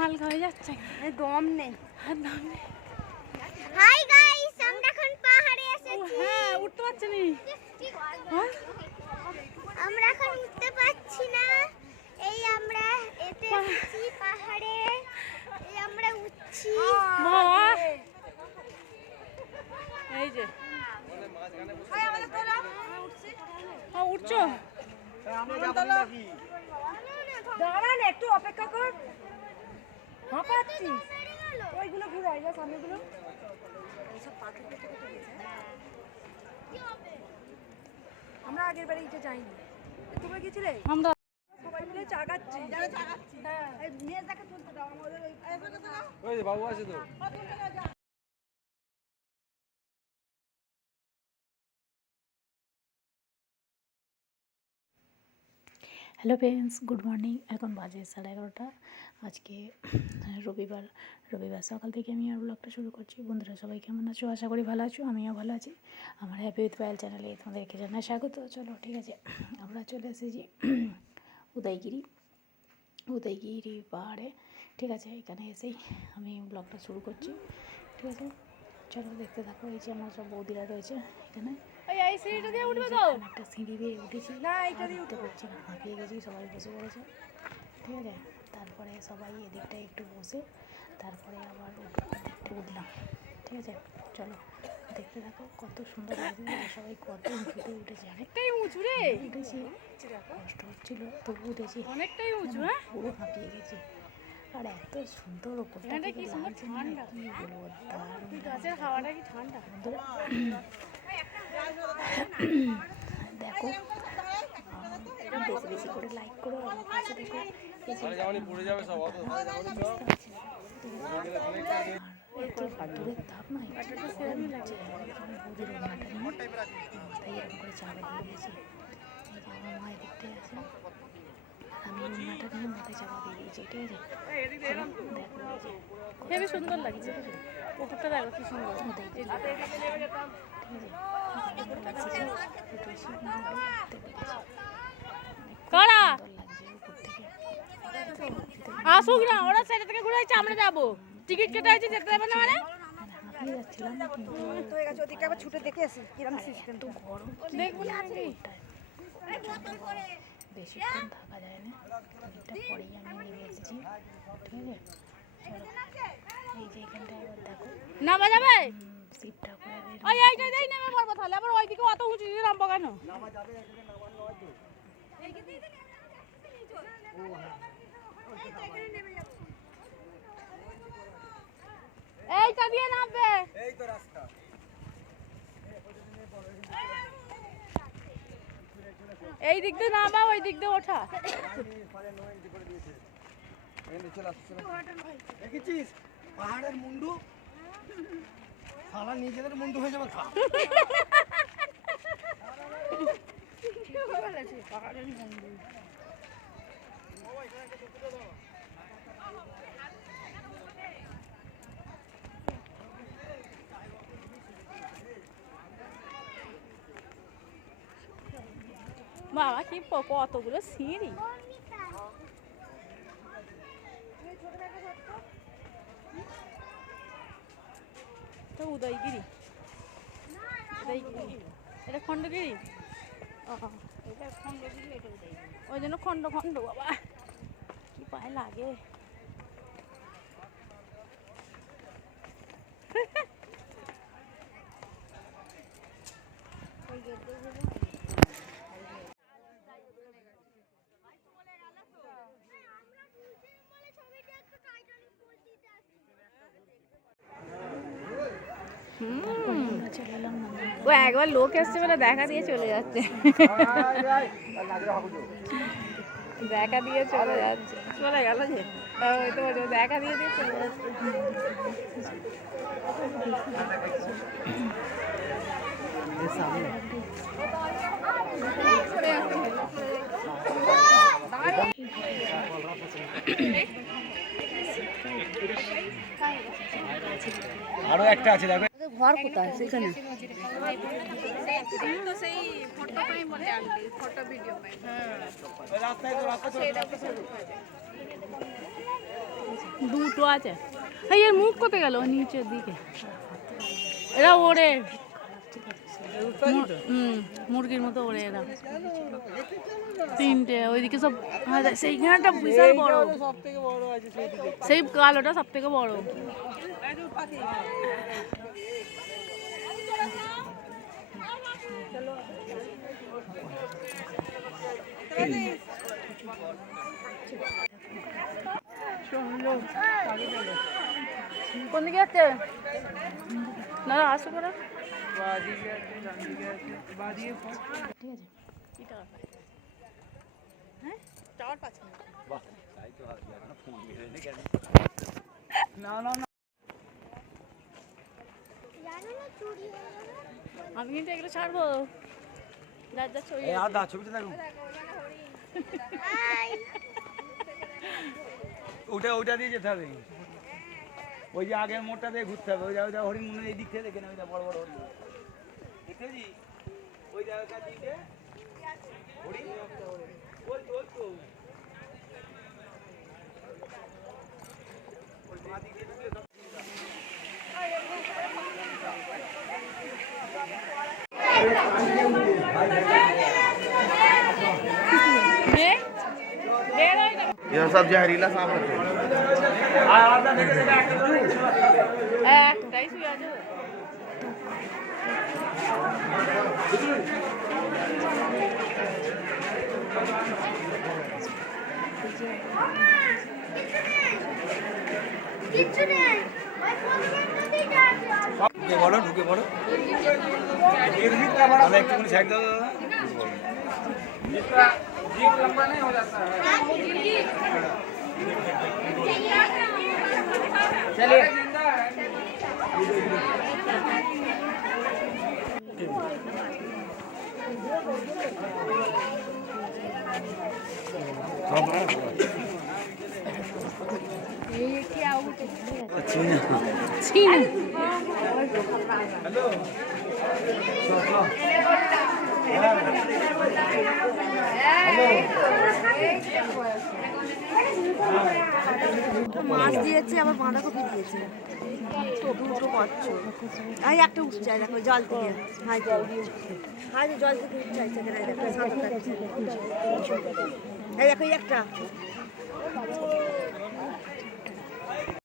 হালকা হয়ে যাচ্ছে, দম নেই। হাই গাইস, আমরা এখন পাহাড়ে এসেছি। হ্যাঁ, উঠতে পারছি না। আমরা এখন উঠতে পারছি না। এই আমরা এতে এসেছি পাহাড়ে। এই আমরা উঠছি। এই যে উঠছো, দাঁড়ান একটু অপেক্ষা কর। হাঁপাচ্ছি, ওইগুলো ঘুরে যা, সামনেগুলো। আমরা আগের বারে এটা যাইনি, তোমরা গেছিলে? আমরা সবাই মিলে চাগাচ্ছি। হ্যাঁ, নিয়ে যাকে তুলতে দাও আমাদের। ওই বাবু আছে তো। Hello friends, good morning. এখন বাজে 11:30। আজকে রবিবার সকাল থেকে আমি আর ব্লগটা শুরু করছি। বন্ধুরা সবাই কেমন আছো? আশা করি ভালো আছো, আমিও ভালো আছি। আমার হ্যাপি উইথ পায়েল চ্যানেলে তোমাদেরকে জানাই স্বাগত। চলো ঠিক আছে, আমরা চলে এসেছি উদয়গিরি পাহাড়ে। ঠিক আছে, এখানে এসেই আমি ব্লগটা শুরু করছি। ঠিক আছে, চলো দেখতে থাকো। এই যে আমার সব বৌদিরা রয়েছে এখানে। একটা সিঁড়ি দিয়ে উঠেছি, উঠতে পারছি না, হাঁপিয়ে গেছি, সবাই বসে পড়েছে। ঠিক আছে, তারপরে সবাই এদিকটায় একটু বসে তারপরে আবার একটু উঠলাম। ঠিক আছে, চলো দেখতে থাকো। কত সুন্দর লাগছে, সবাই কত উঁচুতে উঠেছে। অনেকটাই উঁচু রে উঠেছি, কষ্ট হচ্ছিল তবু উঠেছি, অনেকটাই উঁচু। হ্যাঁ, পুরো হাঁপিয়ে গেছি। আর এত সুন্দর ওপরটা থেকে লাগছে, ঠান্ডা কি বলবো, দারুণ গাছের হাওয়াটা কি ঠান্ডা। দেখো, বেশি বেশি করে লাইক করো, আমার কাছে দেখো। দূরের ধাপ নয়, বৌদির রান্নাটা নিয়ে মাথায় এরকম করে চাপা দিয়ে দিয়েছি। এই যে আমার মায়ের দেখতে আছে, আমি রান্নাটা নিয়ে মাথায় চাপা দিয়ে দিয়েছি। ঠিক আছে, দেখো এই যে সুন্দর লাগছে পুকুরটা, দেখো কি সুন্দর। ঠিক আছে, কারা আসুক না, ওরা সাইড থেকে ঘুরে আসছে, আমরা যাবো। টিকিট কেটে আছে, যেতে যাবে না মানে ছুটে দেখে আসি কিরকম সিস্টেম। তো গরম দেখবো না, বেশিক্ষণ থাকা যায় না, অনেকটা পরেই আমি নেমে এসেছি। ঠিক আছে, চলো এই যে এখানটায় এবার দেখো নামা যাবে সিটটা করে নেমে পড়বো। তাহলে আবার ওইদিকে অত উঁচু দিকে নামবো কেন? এইটা দিয়ে নামবে, এই তো রাস্তা। এই দিক দিয়ে নামা, ওই দিক দিয়ে ওঠা। দেখেছিস পাহাড়ের মুন্ডু, শালা নিজেদের মুন্ডু হয়ে যাবে। পাহাড়ের মুন্ডু বাবা, কি কতগুলো সিঁড়ি। তো উদয়গিরি, এটা খণ্ডগিরি, ওই জন্য খণ্ড খণ্ড। বাবা কি পায়ে লাগে। ও একবার লোক এসছে বলে দেখা দিয়ে চলে যাচ্ছে, দেখা দিয়ে চলে যাচ্ছে, চলে গেল যে ওই তো দেখা দিয়ে দিয়ে চলে যাচ্ছে। আরো একটা আছে, দেখো ঘর কোথায় সেখানে। তো সেই ফটো পাই বলে আনলি ফটো ভিডিও পাই দুটো আছে এই এর মুখ কোথায় গেল নিচের দিকে এরা ওড়ে মুরগির মতো ওড়ে এরা তিনটে ওইদিকে সব সেইখানটা বিশাল বড় সেই কালোটা সব থেকে বড় কোন দিকে যাচ্ছে না আসো করে ঠিক আছে হ্যাঁ টাওয়ার পাচ্ছে না না না আমি কিন্তু এগুলো ছাড়বো যার যা ছবি এই আদা ছবিটা দেখো ওটা দিয়ে যেতে হবে ওই যে আগের মোড়টা দিয়ে ঘুরতে হবে ওই জায়গাটা হরিণ মনে এই দিক থেকে দেখে না ওইটা বড় বড় হরিণ দেখেছি ওই জায়গাটা দিকে হরিণ ওই তো ये सब जहरीला सांप रखे একটাই শুয়ে আছে কিছু নেই ওই পথের নদীটা আছে ঢুকে পড়ো দাদা একটুখানি সাইড দাও দাদা जीप लंबा नहीं हो जाता है चलिए ये क्या उठे মাছ দিয়েছে আবার বাঁধাকপি দিয়েছে দুটো পাচ্ছ এই একটা উঠছে দেখো জল থেকে হাই জল থেকে উঠছে এই দেখো একটা